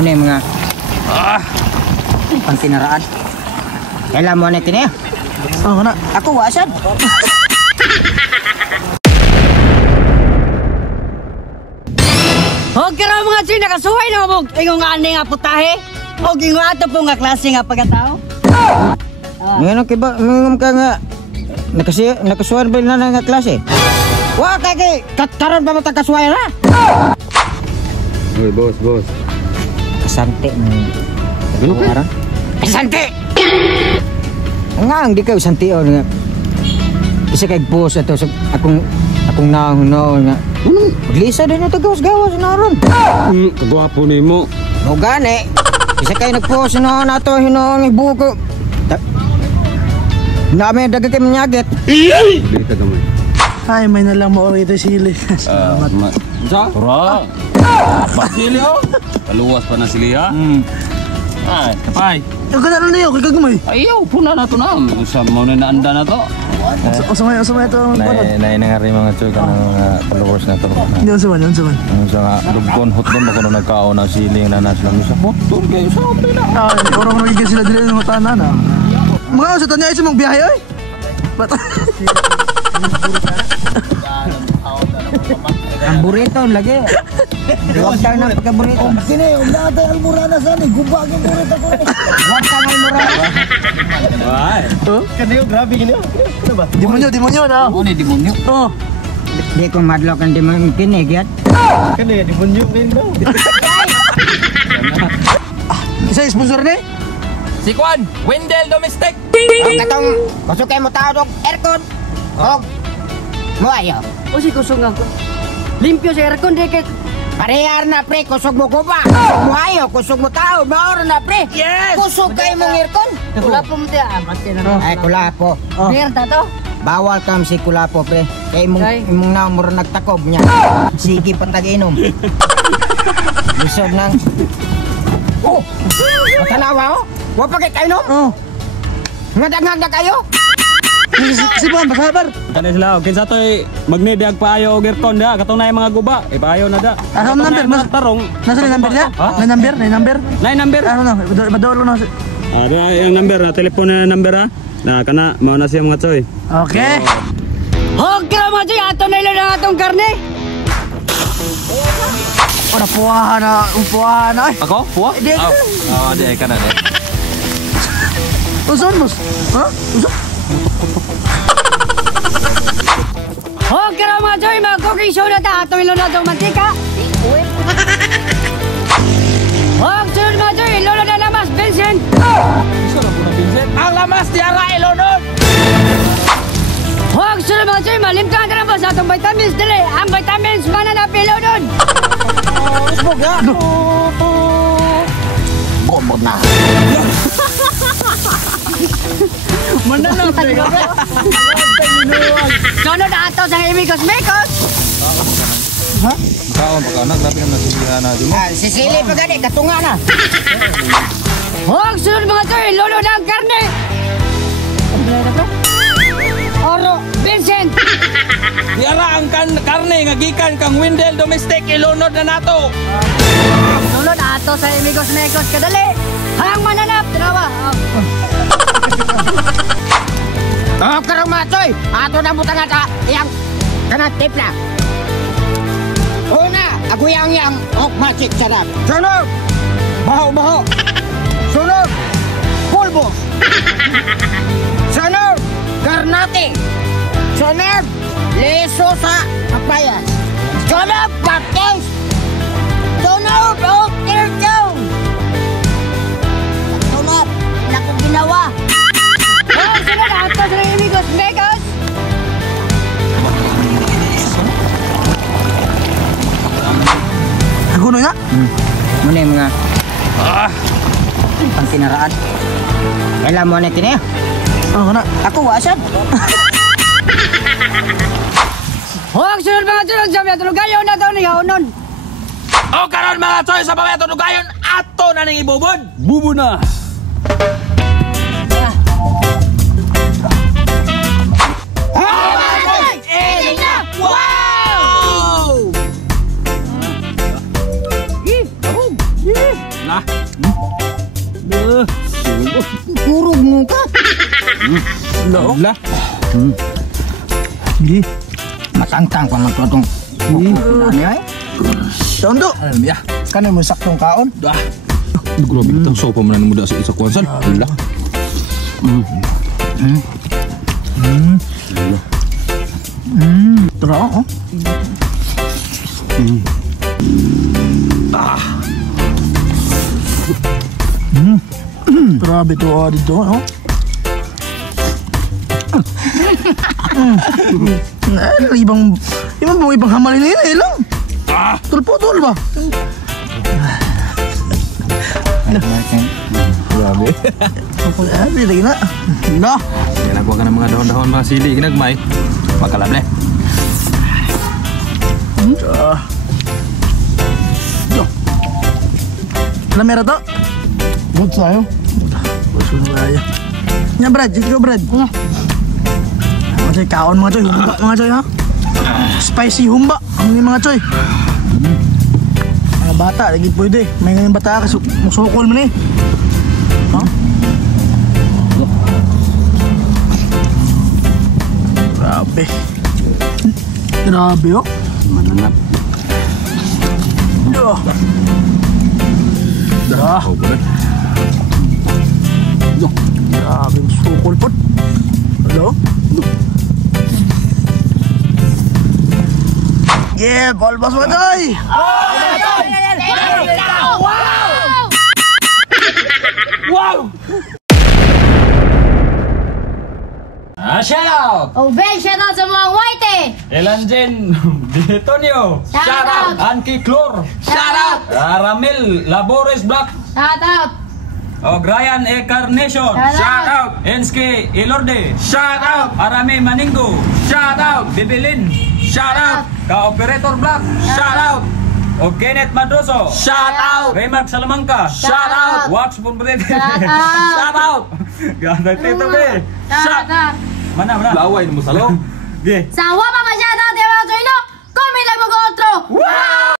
Muna yung mga pangkinaraan. Kailan mo na kini? Oo na. Ako wasan. Huwag ka raw mga Choy, nakasuhay na mo. Tingong nga nga putahe. O gingo ato po nga klase nga pagkatao. Ngayon kiba, ngayon ka nga nakasuhan ba na nga klase? Wa kay karon ba mata kasuhay na? Uy, boss. Kasante man. Ano ka? Kasante. Nga hindi ka santi o nga. Isa kay boss ato sa akong naon nga. Maglisa din ito gawas-gawas na ron. Kagwapo ni mo. O gani. Isa kay nagpost na nato hinoong ibuko. Namin dagat kay manyagit. Dito gamay. Ay, may nalang mo rito sili. Salamat. Sa? Tura. Pasili oh. Paluwas pa na sili ha. Ay, kapay. Yung ganaan na yun, kay Kagumay. Ayaw, puna na to na. Sa mo na naanda na to. Usumay ito. Nay nga rin mga Choy ka ng followers na to. Hindi, usuman. Ang sa lugkon hot doon ako nagkaon na siling na nasa lang sa hot doon kayo sa okay na. Ay, orang nagigil sila dili ng tanan na. Mga sa tanya ay mong biyahe oy. Bata. Ang burrito lagi. Huwag tayo ng pagka-burrito. Kini, natin almurana sa ni, gubag yung burrito ko. Huwag tayo ng almurana. Ay. Kaniyo, grabe kiniyo. Ano ba? Demonyo na. Ano ni demonyo? Oo. Di ko madlok ang di mo kinig yan. Kaniyo, demonyo rin daw. Isa sponsor ni? Si Kwan, Wendell Domestic. Ang katong kusukay mo tao dog aircon. Og mo ayo. O si kusong ako. Limpyo sa aircon, di kay... Parehar na pre, kusog mo guba. Kusog mo ayo, kusog mo tao. Maoro na pre. Yes! Kusog kayo mong aircon. Kulapo mo diya. Mati na rin. Ay kulapo. Berta to. Bawal kam si kulapo pre. Kay imong naong muro nagtakob niya. Sige patag-inom. Lisod nang. Oh! Matanawa oh. Wa pa kay kainom? Oo. Ngagdag kayo? Si Juan, basabar. Kani sila, kinsa to'y magnidiag paayo og aircon da, katong na mga guba, ipaayo na da. Ano ang number? Tarong. Nasa yung number niya? May number? Nay number. Ano na? Madolo na. Ada yung number na telepon na number ha. Na kana mao na siya mga Choy. Okay. Huwag ka raw mga Choy, ato na ilo na atong karne. Para puwahan na. Ako? Puwa? Di. Oh, di kana di. Uson, boss. Ha? Uson? Huwag ka raw mga Choy, mga cooking show na ta. Ato ilo na atong mantika. Huwag sunod mga Choy, ilo na lamas, Vincent. Ang lamas di ara ilunod. Huwag sunod mga Choy, malimtan ka na ba sa atong vitamins dili. Ang vitamins mananap ilo nun. Bomod na. Mananap ilo nun. Sunod ato sa imikos-mikos. Kaon pa ka na, grabe naman silihan na di mo. Sisili pa gani, katunga na. Huwag sunod mga Choy, lolo na ang karne. Oro, Vincent. Di ara ang karne nga gikan kang Wendell Domestic ilunod na nato. Sunod ato sa imikos-mikos kadali. Hang mananap, tinawa. Oh, karong matoy. Ato na butang ata yang kanat tipla. Una, ako yang ok magic sarap. Sunod, baho. Sunod, pulbos. Sunod, garnate. Sunod, leso sa papayas. Sunod, patis. Sunod, tirtong. Sunod, naku ginawa. Oh, sunod ato sa imikos-mikos. Ako na nga. Muna yung mga pangkinaraan. Kailan mo na kini? Oo na. Ako wasan. Huwag sunod mga Choy, sabi ato gayon na daw ni Haunon. O karon mga Choy sa mga tunugayon ato na ning ibubod. Bubo na. lah. Kurog mo ka. Lah. Gi. Matangtang pa magtutong. Ano ay? Tondo. Ya. Kanin mo saktong kaon. Dah. Grabe kita sopa man muda sa isa kuansan. Lah. Tara oh. Grabe to dito oh. Ibang hamalin na yun lang. Tulpo-tul ba? Grabe. Hindi lagi na. No. Kaya nagkuha ka ng mga dahon-dahon mga sili ginagmay. Makalable. Alam meron to? Good sa'yo. Gusto na kaya. Nya Brad, dito ka Brad. Mga choy, kaon mga choy. Humba mga choy ha. Spicy humba. Ang mga choy. Mga bata, lagi pwede. May ngayon bata ka, musukol mo na eh. Ha? Grabe. Grabe oh. Mananap. Dah. Oh, boleh. Grabe, sukol po. Hello? Yeah, balbas mo tayo! Shout out! Oh, Ben, shoutout sa mga white eh! Elanjen Detonio. Shout out. Anki Klor. Shout out. Ramil Labores Black. Shoutout! Ryan E. Carnation. Shout out. Enske Ilorde. Shout out. Arame Maningo. Shout out. Bibilin. Shout out. Ka-Operator Black. Shout out. O Kenneth Madroso. Shout out. Raymark Salamanca. Shout out. Wax Pumbrete. Shout out. Shout out. Ganda Tito be. Shoutout! Mana mana. Laway mo salo. Ge. Sa wa pa ma-shoutout, di ba, Joy, no? Kung may lang mag-outro! Wow!